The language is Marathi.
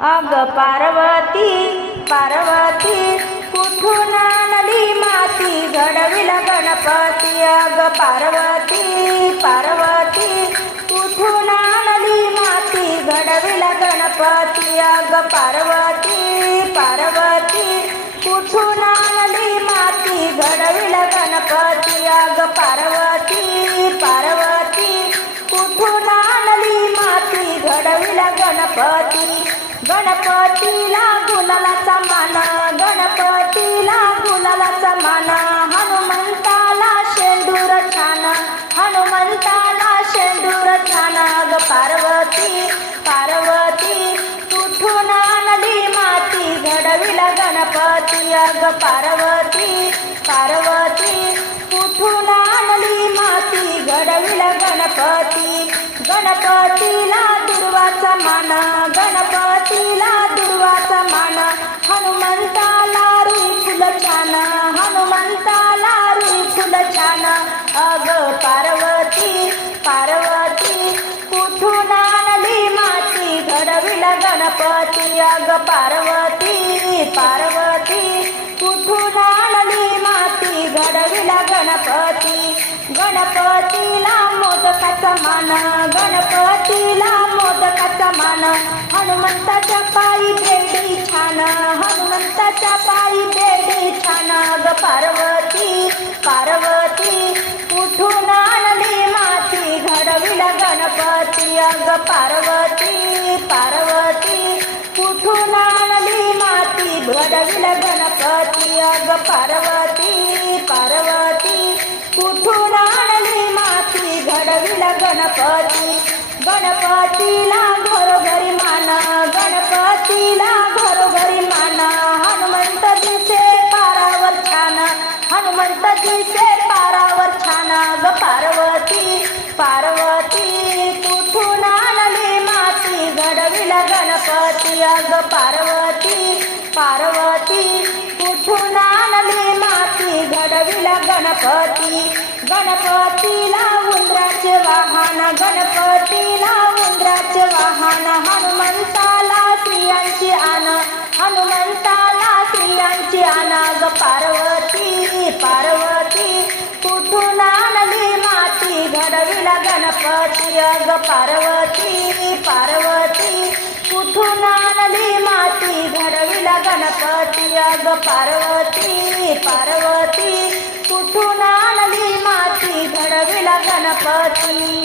अग पार्वती पार्वती कुठून आणली माती? घडविल गणपती अग पार्वती पार्वती कुठून आणली माती? घडविल गणपती अग पार्वती. गणपतीला गुलालाचा माना गणपतीला गुलालाचा माना हनुमंताला शेंदूर छाना हनुमंताला शेंदूर छाना. ग पार्वती पार्वती कुठून आणली माती घडविला गणपती. अग पार्वती पार्वती कुठून आणली माती घडविला गणपती. गणपतीला दुर्वाचा माना गणपतीला गणपती अग पार्वती पार्वती कुठून आणली माती? घडविला गणपती गणपतीला मोदकाचा मान गणपतीला मोदकाचा मान. हनुमंताच्या पायी बेडी छान हनुमंताच्या पायी बेडी छान. अग पार्वती पार्वती कुठून आणली माती? घडविला गणपती अग पार्वती. माती गणपती अग पार्वती पार्वती कुठून आणली माती? घडविल गणपती. गणपतीला घरोघरी माना गणपतीला घरोघरी माना. हनुमंत दिसे पारावर छान हनुमंत दिसे गणपती अग पार्वती पार्वती कुठून आणली माती? घडविला गणपती. गणपतीला उंदराचे वाहन गणपतीला उंदराचे वाहन. हनुमंताला स्त्रियांची आन हनुमंताला स्त्रियांची आन ग पार्वती पार्वती कुठून आणली माती? घडविला गणपती. अग पार्वती पार्वती कुठून आणली माती घडविल गणपती अग पार्वती पार्वती. कुठून आणली माती घडविल गणपती?